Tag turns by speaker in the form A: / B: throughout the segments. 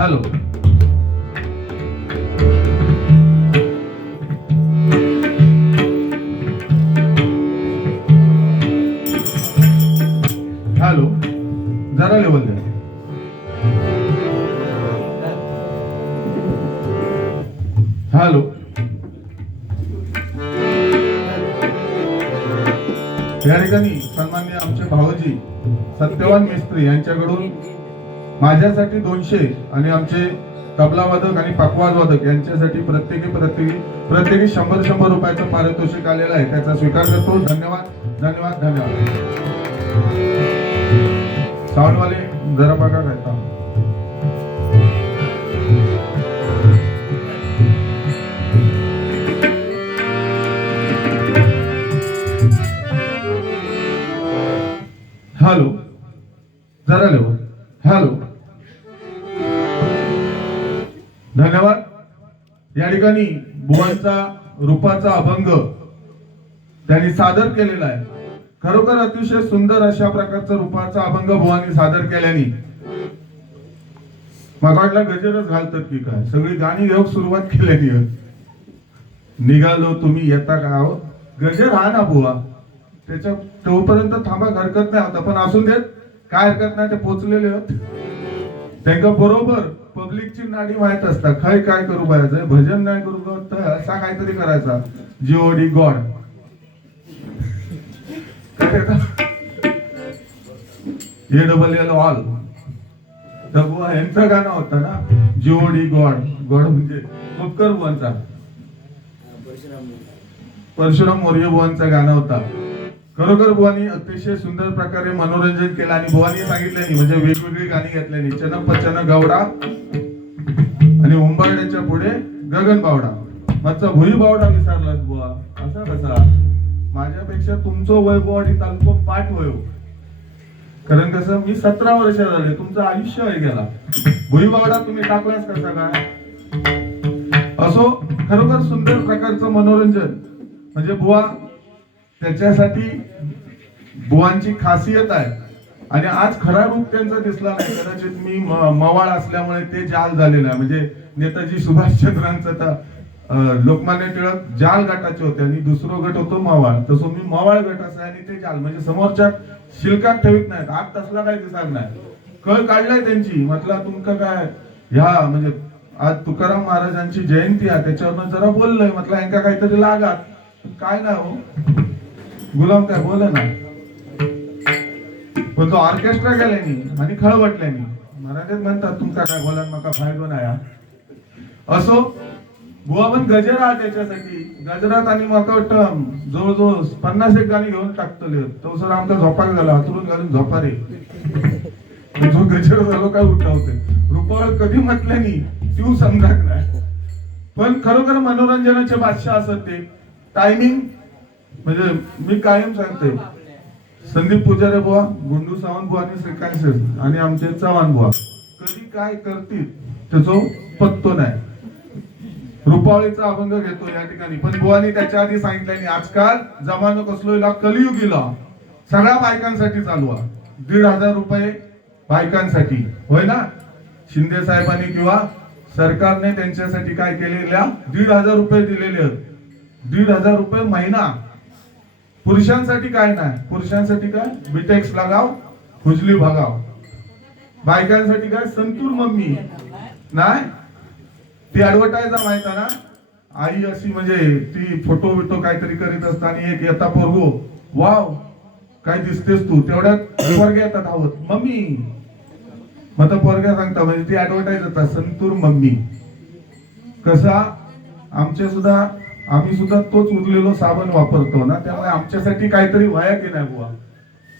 A: Hello. Hello. जरा level द्या. Hello. या ठिकाणी सन्मान्य आमचे भावजी सत्यवान मिस्त्री यांच्याकडून माझ्यासाठी दोनशे आणि आमचे तबला वादक आणि पकवाज वादक यांच्यासाठी प्रत्येकी प्रत्येकी प्रत्येकी शंभर शंभर रुपयाचं पारितोषिक आलेलं आहे. त्याचा स्वीकार करतो. धन्यवाद. धन्यवाद. धन्यवाद. साऊंडवाले जरा बघा. रूपाचा अभंग त्यांनी सादर केलेला आहे. खरोखर अतिशय सुंदर अशा प्रकारचा रूपाचा अभंग भुवानी सादर केल्याने मग वाटलं गजरच घालतात की काय? सगळी गाणी घेऊन सुरुवात केल्याने. निघालो तुम्ही येता का? आहो गजर हा ना बुवा. त्याच्या तोपर्यंत थांबा हरकत नाही. होता पण असून देत. काय हरकत नाही ते पोचलेले होत. त्यांना बरोबर पब्लिकची नाडी माहीत असता खय काय करू पाहिजे भजन नाही करू तर असा काहीतरी करायचा. G O D God A double L all तर बुवा यांचं गाणं होतं ना? जीओडी गॉड गॉड म्हणजे उपकर बुवांचा. परशुराम मोर्य बुवांचा गाणं होता. खरोखर बुवानी अतिशय सुंदर प्रकारे मनोरंजन केलं आणि बुवानी सांगितल्यानी म्हणजे वेगवेगळी गाणी घेतल्यानी चन पचन गवडा आणि उंबारड्याच्या पुढे गगन बावडा. माझा भुई बावडा विसरलास बुवा. असा कसा माझ्यापेक्षा तुमचं वैभव आणि तालुको पाठ वय हो. कारण कसं मी सतरा वर्ष झाले तुमचं आयुष्य आहे गेला. भुई बावडा तुम्ही टाकलास कसा काय? असो खरोखर सुंदर प्रकारचं मनोरंजन. म्हणजे बुवा त्याच्यासाठी बुवांची खासियत आहे. आणि आज खरा रूप त्यांचा दिसला नाही. कदाचित मी मवाळ असल्यामुळे ते जाल झालेलं आहे. म्हणजे नेताजी सुभाषचंद्रांचं तर लोकमान्य टिळक जाल गटाचे होते आणि दुसरं गट होतो मवाळ. तसं मी मवाळ गट आहे आणि ते जाल. म्हणजे समोरच्या शिल्कात ठेवीत नाहीत. आज तसला काही दिसणार नाही. कळ काढलाय त्यांची. म्हटलं तुमका काय? ह्या म्हणजे आज तुकाराम महाराजांची जयंती आहे. त्याच्यावर जरा बोललोय. म्हटलं यांका काहीतरी लागात. काय नाही हो. गुलाम काय बोल ना? पण तो ऑर्केस्ट्रा गेल्यानी आणि खळवटल्यानी मराठीत म्हणतात तुमका काय बोला मका फायदो नाही हा. असो बुवा पण गजर त्याच्यासाठी गजरात आणि मका जवळजवळ पन्नास एक गाणी घेऊन टाकतले. तो सर आमचा झोपाक झाला हातरून घालून झोपा रे. जो गजर झालो काय उठावते? रुपावळ कधी म्हटल्यानी तू समजाक नाही. पण खरोखर मनोरंजनाचे बादशाह असत ते. टायमिंग म्हणजे मी कायम सांगते संदीप पुजारे बुवा गुंडू सावंत बुवा आणि श्रीकांत शेठ आणि आमचे चव्हाण बुवा कधी काय करतील त्याचो पत्तो नाही. रुपावळीचा अभंग घेतो या ठिकाणी पण बुवानी त्याच्या आधी सांगितल्याने आजकाल जमानो कसलो कलियुगीला सगळ्या बायकांसाठी चालू आहे. दीड हजार रुपये बायकांसाठी होय ना? शिंदे साहेबांनी किंवा सरकारने त्यांच्यासाठी काय केलेल्या दीड हजार रुपये दिलेले आहेत. दीड हजार रुपये महिना पुरुषांसाठी काय नाही. पुरुषांसाठी काय? बिटेक्स लगाव खुजली भागाव. बायकांसाठी काय? संतूर मम्मी. नाही? ती ऍडव्हर्टाईज माहीत ना आई अशी म्हणजे ती फोटो बिटो काहीतरी करीत असताना एक येता पोरगो वाव काय दिसतेस तू? तेवढ्यात पोरग्या येतात आहोत मम्मी. मग तर पोरग्या सांगता म्हणजे ती ऍडव्हर्टाईज होता संतूर मम्मी. कसा? आमच्या सुद्धा आम्ही सुद्धा तोच उरलेलो साबण वापरतो ना त्यामुळे आमच्यासाठी काहीतरी व्हाया की नाही बुवा?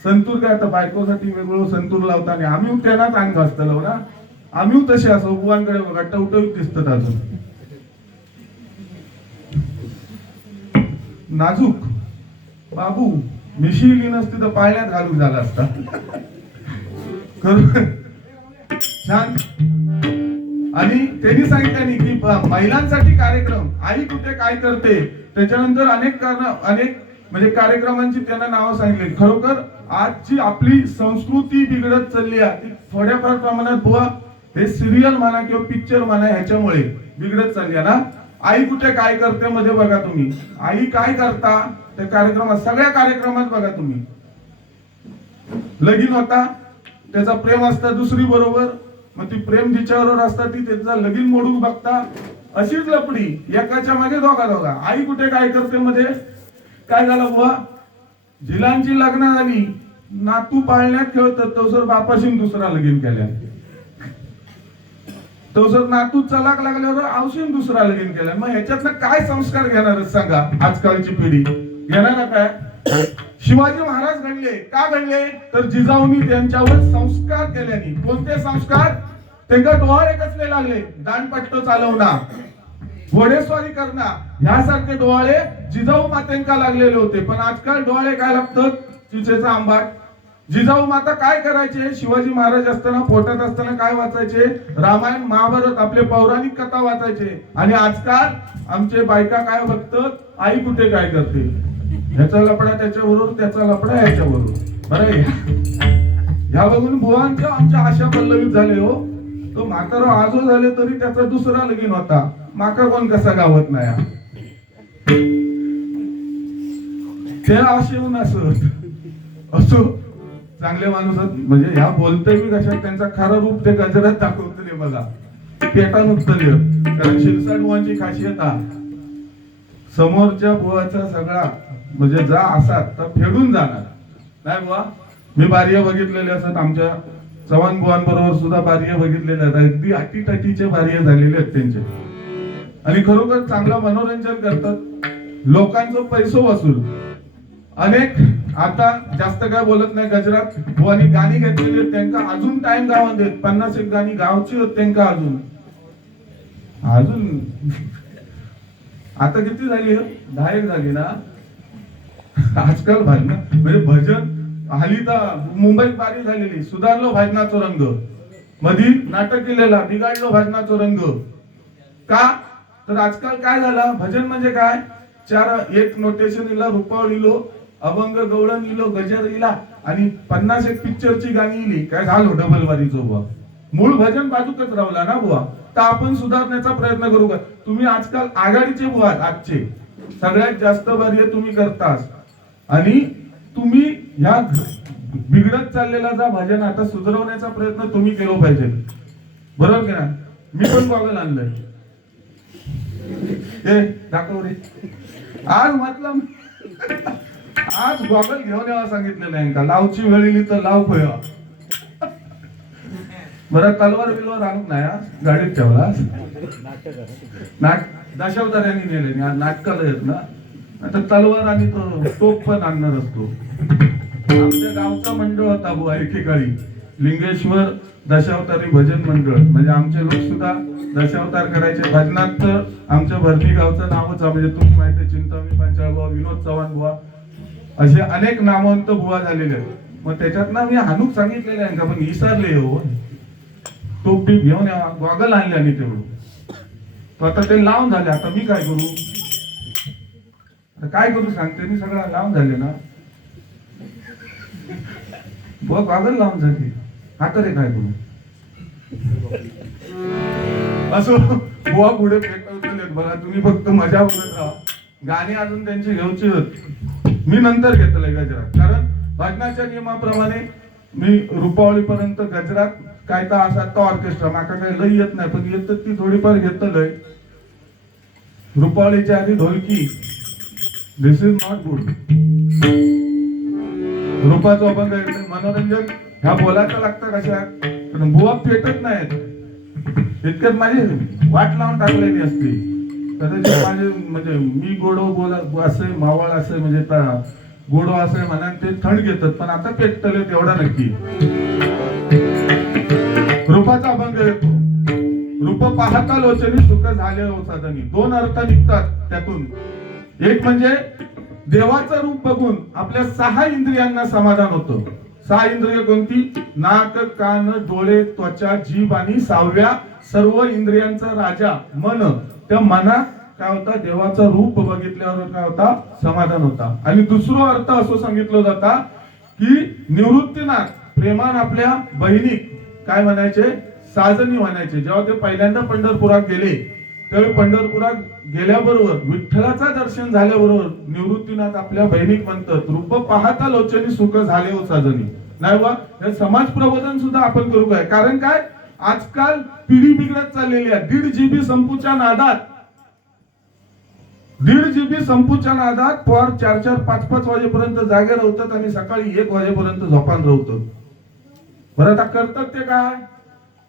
A: संतूर काय आता बायकोसाठी वेगवेगळं संतूर लावता आणि आम्ही त्यांनाच अंग घासतलो ना आम्ही तसे असो बुवांकडे बघा टवटवीत दिसतात अजून. नाजूक. बाबू मिशिली नसती तर पाळण्यात घालून झाला असता. छान. आणि त्यांनी सांगितल्याने की महिलांसाठी कार्यक्रम आई कुठे काय करते? त्याच्यानंतर अनेक कारण अनेक म्हणजे कार्यक्रमांची त्यांना नावं सांगितली. खरोखर आजची आपली संस्कृती बिघडत चालली आहे. ती थोड्याफार प्रमाणात बुवा हे सिरियल म्हणा किंवा पिक्चर म्हणा ह्याच्यामुळे बिघडत चालली आहे ना? आई कुठे काय करते मध्ये बघा तुम्ही. आई काय करता त्या कार्यक्रमात सगळ्या कार्यक्रमात बघा तुम्ही. लगीन होता त्याचा प्रेम असता दुसरी बरोबर. मग ती प्रेम जिच्याबरोबर असता ती त्याचा लगीन मोडून बघता. अशीच लपडी एकाच्या मागे दोघा दोघा. आई कुठे काय करते मध्ये? काय झालं बुवा? झिलांची लग्न झाली. नातू पाळण्यात खेळत तवसर बापाशी दुसरा लगीन केल्या. तवसर नातू चलाक लागल्यावर आवशीन दुसरा लगीन केल्या. मग ह्याच्यातनं काय संस्कार घेणार सांगा? आजकालची पिढी. घेणार ना काय? शिवाजी महाराज घडले. का घडले? तर जिजाऊनी त्यांच्यावर संस्कार केल्याने. कोणते संस्कार? त्यांना डोहाळे कसले लागले दानपट्ट चालवणार घोडेस्वारी करणार ह्यासारखे डोळे जिजाऊ मातेंका लागलेले होते. पण आजकाल डोळे काय लागतात? चिचेचा आंबाट. जिजाऊ माता काय करायचे? शिवाजी महाराज असताना पोटात असताना काय वाचायचे? रामायण महाभारत आपले पौराणिक कथा वाचायचे. आणि आजकाल आमचे बायका काय बघतात? आई कुठे काय करते? ह्याचा लपडा त्याच्याबरोबर त्याचा लपडा याच्याबरोबर. बरं ह्या बघून बुवांच्या आमच्या आशा पल्लवीत झाले हो. तो म्हातारा आजो झाले तरी त्याचा दुसरा लगीन होता. माका कोण कसा गावत नाही. हा. ते असे येऊन असत असो चांगले माणूस म्हणजे ह्या बोलतोय मी कशा त्यांचा खरं रूप ते गजरात दाखवतले बघा पेटा उत्तले कारण शिरसाट बुवांची खासियत हा. समोरच्या बुवाचा सगळा म्हणजे जा असा तर फेडून जाणार. नाही बुवा मी बार्य बघितलेले असत आमच्या चव्हाण बुवांबरोबर सुद्धा बार्य बघितलेले आहेत. अगदी अटीटटीचे बार्य झालेले आहेत त्यांचे. आणि खरोखर चांगलं मनोरंजन करतात. लोकांचं पैसो वसूल. अनेक आता जास्त काय बोलत नाही गजरात बुवानी गाणी घेतलेली आहेत त्यांना अजून टाइम गावात देत. पन्नास एक गाणी गावची होत त्यांना अजून. अजून. आता किती झाली? दहा एक झाली ना? आजकाल भाजन म्हणजे भजन हल्ली तर मुंबईत बारी झालेली. सुधारलो भजनाचा रंग. मधी नाटक केलेला बिघाडलो भजनाचा रंग. का? तर आजकाल काय झालं? भजन म्हणजे काय? चार एक नोटेशन इला रुपाव लिहिलो अभंग गवळण लिहिलो गजर इला आणि पन्नास एक पिक्चरची गाणी इली. काय झालो? डबल वारीचो बुवा मूळ भजन बाजूकच राहला ना बुवा? तर आपण सुधारण्याचा प्रयत्न करू का? तुम्ही आजकाल आघाडीचे बुवा आजचे. सगळ्यात जास्त कार्य तुम्ही करतास. आणि तुम्ही ह्या बिघडत चाललेला जा भजन आता सुधारवण्याचा प्रयत्न तुम्ही केला पाहिजे. बरोबर की ना मी पण गॉगल आणलंय. ए दाखव रे. आज म्हटलं आज गॉगल घेऊन यावं सांगितलेलं आहे का? लावची वेळ येईल तर लाव खोया बरं तलवार बिलवार आणत नाही आज? गाडीत ठेवला नाट दशावतार्यांनी नेले आज नाटकाला येत ना? आता तलवार आणि तो पण आणणार असतो. आमच्या गावचा मंडळ होता बुवा एकेकाळी. लिंगेश्वर दशावतारी भजन मंडळ. म्हणजे आमचे लोक सुद्धा दशावतार करायचे. भजनात तर आमच्या भरती गावचं नावच म्हणजे तुम्ही माहिती चिंतामी चिंतामणी बुवा विनोद चव्हाण बुवा. असे अनेक नामवंत बुवा झालेले आहेत. मग त्याच्यात ना मी हानूक सांगितलेले आहे का? पण विसरले हो. टोप टीप घेऊन गॉगल आणले आणि तेवढं. आता ते लावून झाले. आता मी काय करू? तर काय करू सांगते? मी सगळं लांब झाले ना. बुवा गॉगल लांब झाली. आता रे काय करू? असो बुवा पुढे पेटवलेत बघा तुम्ही फक्त मजा बघत राहा. गाणी अजून त्यांची घेऊची मी नंतर घेतलंय गजरात. कारण भजनाच्या नियमाप्रमाणे मी रुपावळीपर्यंत गजरात काय तर असा तो ऑर्केस्ट्रा माका काही लई येत नाही पण येत ती थोडीफार घेतलंय. रुपावळीच्या आधी ढोलकी. दिस इज नॉट गुड रूपाचं अभंग आहे, मनोरंजन ह्या बोलायचं लागतं कशा? पण बुवा पेटत नाहीत. इतक्यात माझी वाट लावून टाकलेली असते. कदाचित माझे म्हणजे मी गोडो बोला असे मावळ असे म्हणजे ता- गोडो असे म्हणा ते थंड घेतात पण आता पेटतले तेवढा नक्की. रूपाचा अभंग येतो. रूप पाहता लोचनी सुख झाले हो साधनी. दोन अर्थ निघतात त्यातून. एक म्हणजे देवाचं रूप बघून आपल्या सहा इंद्रियांना समाधान होतं. सहा इंद्रिय कोणती? नाक कान डोळे त्वचा जीभ आणि सहाव्या सर्व इंद्रियांचा राजा मन. त्या मनात काय होता? देवाचं रूप बघितल्यावर काय होता? समाधान होता. आणि दुसरा अर्थ असं सांगितलं जाता की निवृत्तीनाथ प्रेमान आपल्या बहिणीक काय म्हणायचे? साजनी म्हणायचे. जेव्हा ते पहिल्यांदा पंढरपुरात गेले त्यावेळी पंढरपुरात गेल्याबरोबर विठ्ठलाचा दर्शन झाल्याबरोबर निवृत्तीनाथ आपल्या बहिणीक म्हणतात रूप पाहता लोचनी सुख झाले हो साजनी. नाही बा हे समाज प्रबोधन सुद्धा आपण करू काय? कारण काय? आजकाल पिढी बिघडत चाललेली आहे. दीड जीबी संपूच्या नादात दीड जीबी संपूच्या नादात पोर चार चार पाच पाच वाजेपर्यंत जागे राहतात आणि सकाळी एक वाजेपर्यंत झोपान राहतात बरं आता करतात ते काय?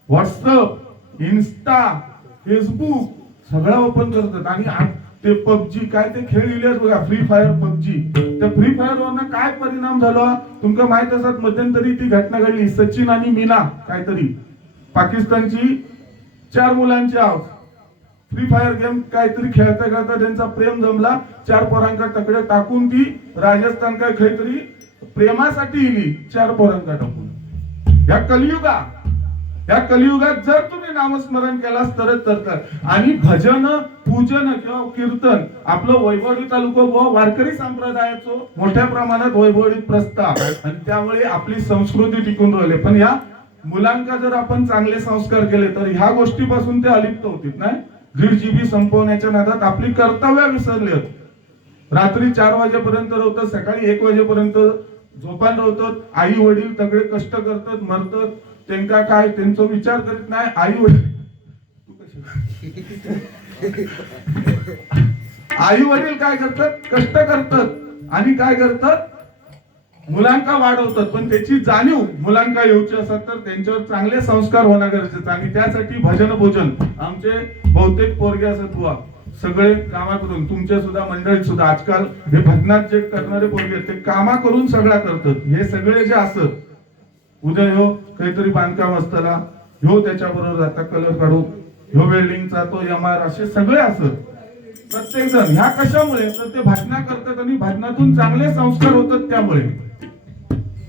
A: व्हॉट्सअप इन्स्टा फेसबुक सगळं ओपन करतात. आणि ते पबजी काय ते खेळ इलेस बघा फ्री फायर पबजी त्या फ्री फायर वरनं काय परिणाम झाला? तुमका माहीत असत मध्यंतरी ती घटना घडली. सचिन आणि मीना काहीतरी. पाकिस्तानची चार मुलांची आवाज फ्री फायर गेम काहीतरी खेळता खेळता त्यांचा प्रेम जमला. चार पोरांका तकडे टाकून ती राजस्थान काय काहीतरी प्रेमासाठी इली. चार पोरांका टाकून. या कलियुगा या कलियुगात जर तुम्ही नामस्मरण केलास तरच तर आणि भजन पूजन किंवा कीर्तन आपलं वैभवडी तालुका व वारकरी संप्रदायाचं मोठ्या प्रमाणात वैभवडीत प्रस्ताव आणि त्यामुळे आपली संस्कृती टिकून राहिले. पण या मुलांका जर आपण चांगले संस्कार केले तर ह्या गोष्टीपासून ते अलिप्त होतील नाही? दीड जीबी संपवण्याच्या नादात आपली कर्तव्य विसरली होती रात्री चार वाजेपर्यंत राहतात सकाळी एक वाजेपर्यंत झोपान राहतात आई वडील सगळे कष्ट करतात मरतात त्यांना काय त्यांचा विचार करीत नाही आई वडील. आई वडील काय करतात? कष्ट करतात. आणि काय करतात? मुलांका वाढवतात. पण त्याची जाणीव मुलांका येऊची असतात तर त्यांच्यावर चांगले संस्कार होणं गरजेचं आणि त्यासाठी भजन भोजन आमचे बहुतेक पोरगे असत बुवा. सगळे कामा करून तुमच्या सुद्धा मंडळीत सुद्धा. आजकाल हे भजनात जे करणारे पोरगे आहेत, ते कामा करून सगळा करतात. हे सगळे जे असत उद्या हो काहीतरी बांधकाम असताना ह्यो त्याच्याबरोबर जाता कलर काढू. ह्यो वेल्डिंगचा तो एम आर असे सगळे असत प्रत्येक जण ह्या कशामुळे? तर ते भाजना करतात आणि भाजनातून चांगले संस्कार होतात त्यामुळे.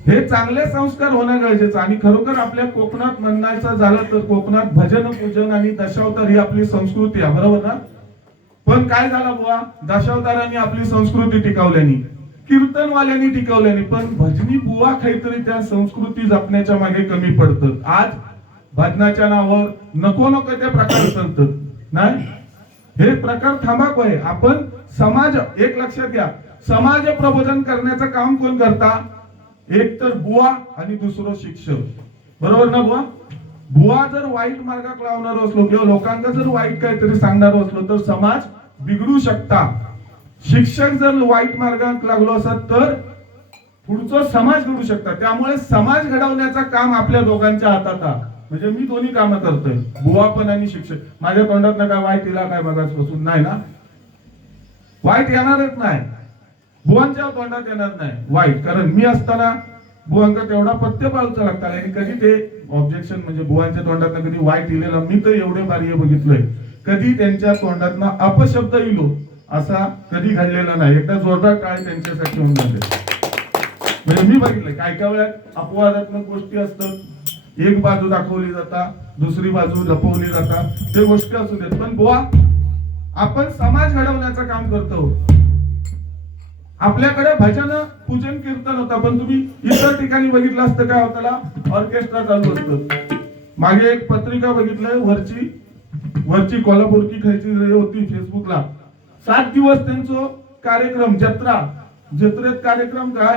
A: हे चांगले संस्कार होणं गरजेचं आणि खरोखर आपल्या कोकणात म्हणायचं झालं तर कोकणात भजन पूजन आणि दशावतार ही आपली संस्कृती आहे. बरोबर ना? पण काय झालं बुवा? दशावतारांनी आपली संस्कृती टिकावल्यानी. कीर्तनवाल्यांनी टिकवल्यानी पण भजनी बुवा काहीतरी त्या संस्कृती जपण्याच्या मागे कमी पडतात. आज भजनाच्या नावावर नको नको ते प्रकार चालतात नाही? हे प्रकार थांबाक आहे आपण समाज एक लक्षात घ्या. समाज प्रबोधन करण्याचं काम कोण करता? एक तर बुवा आणि दुसरं शिक्षक. बरोबर ना बुवा? बुवा जर वाईट मार्गात लावणार असलो किंवा लोकांना जर वाईट काहीतरी सांगणार असलो तर समाज बिघडू शकता. शिक्षक जर वाईट मार्गात लागलो असत तर पुढचं समाज घडू शकतात त्यामुळे समाज घडवण्याचं काम आपल्या दोघांच्या हातात आहे. म्हणजे मी दोन्ही कामं करतोय. बुवा पण आणि शिक्षक. माझ्या तोंडात ना काय वाईट येला काय बसून नाही ना? वाईट येणारच नाही. बुवांच्या तोंडात येणार नाही. वाईट. कारण मी असताना बुवांचा तेवढा पत्ते पाळूचा लागतात आणि कधी ते ऑब्जेक्शन म्हणजे बुवांच्या तोंडात कधी वाईट इलेला मी तर एवढे बारीय बघितलंय. कधी त्यांच्या तोंडात अपशब्द इलो असा कधी घडलेला नाही. एकदा जोरदार काळ त्यांच्यासाठी होऊन जाते. म्हणजे मी बघितलंय काय काय वेळात अपवादात्मक गोष्टी असतात. एक बाजू दाखवली जातात दुसरी बाजू लपवली जातात ते गोष्टी असू देत. पण बुवा आपण समाज घडवण्याचं काम करतो. आपल्याकडे भजन पूजन कीर्तन होता पण तुम्ही इतर ठिकाणी बघितलं असतं काय होताला ऑर्केस्ट्रा चालू असतं. मागे एक पत्रिका बघितलंय वरची वरची कोल्हापूरची खायची होती फेसबुकला सात दिवस त्यांचं कार्यक्रम जत्रा. जत्रेत कार्यक्रम काय?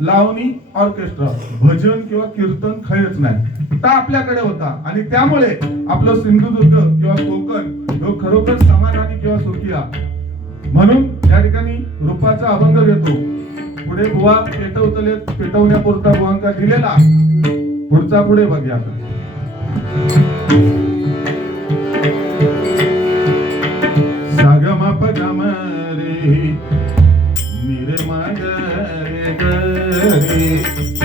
A: लावणी ऑर्केस्ट्रा. भजन किंवा कीर्तन खयच नाही. तर आपल्याकडे होता. आणि त्यामुळे आपलं सिंधुदुर्ग किंवा कोकण ह्यो खरोखर समाधानी किंवा सुखी आहे म्हणून या ठिकाणी रूपाचा अभंग घेतो. पुढे बुवा पेटवतले पेटवण्यापुरता बुवांका दिलेला. पुढचा पुढे बघूया Thank you.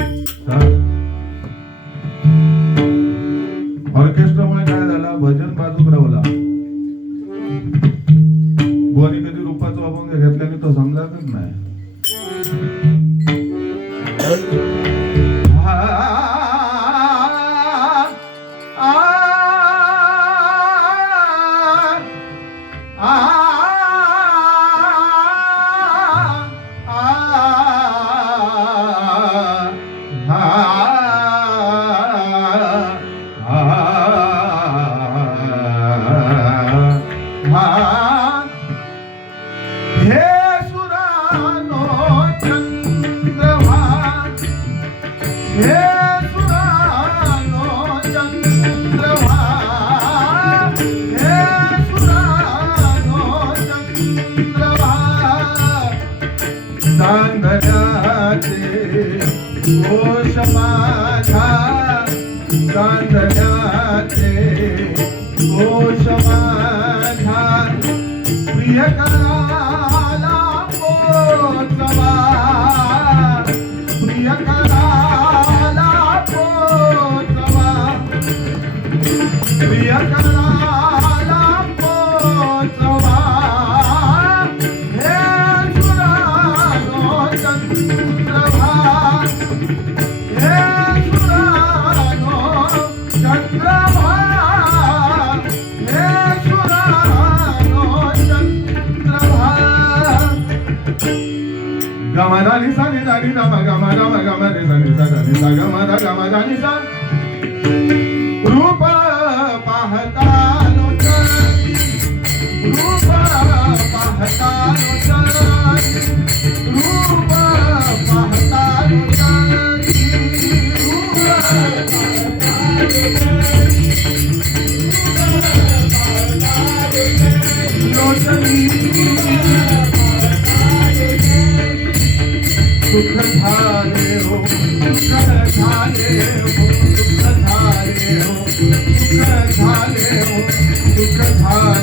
A: Gama da ni sa ni da ni da ba gama da ba gama ni sa ni sa da ni sa gama da gama da ni sa.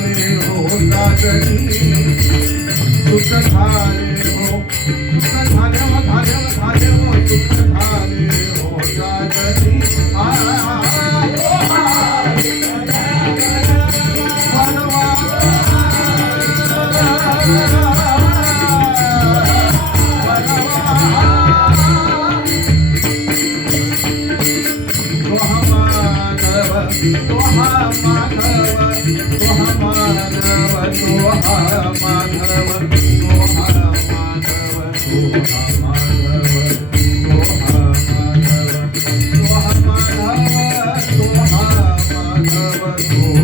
A: झाले हो दादनी सुख धारे हो सुख धारे हो धारे हो झाले हो सुख রাখবো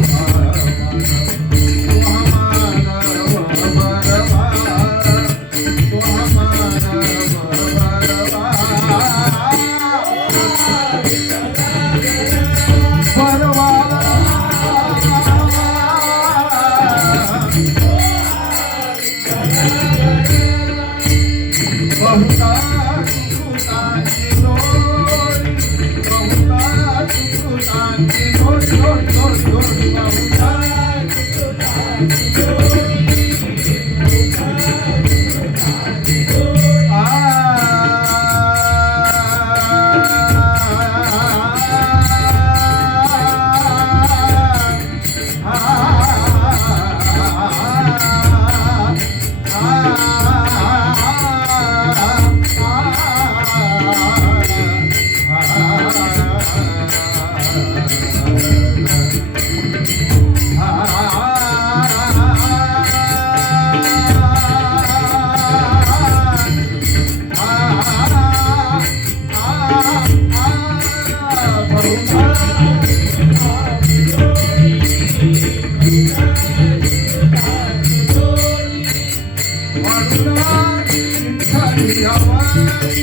A: I'm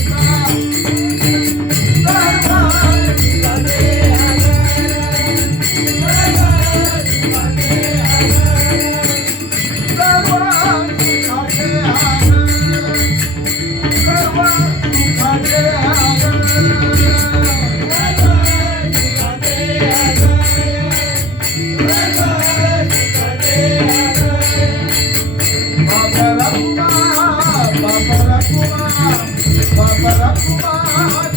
A: महामानव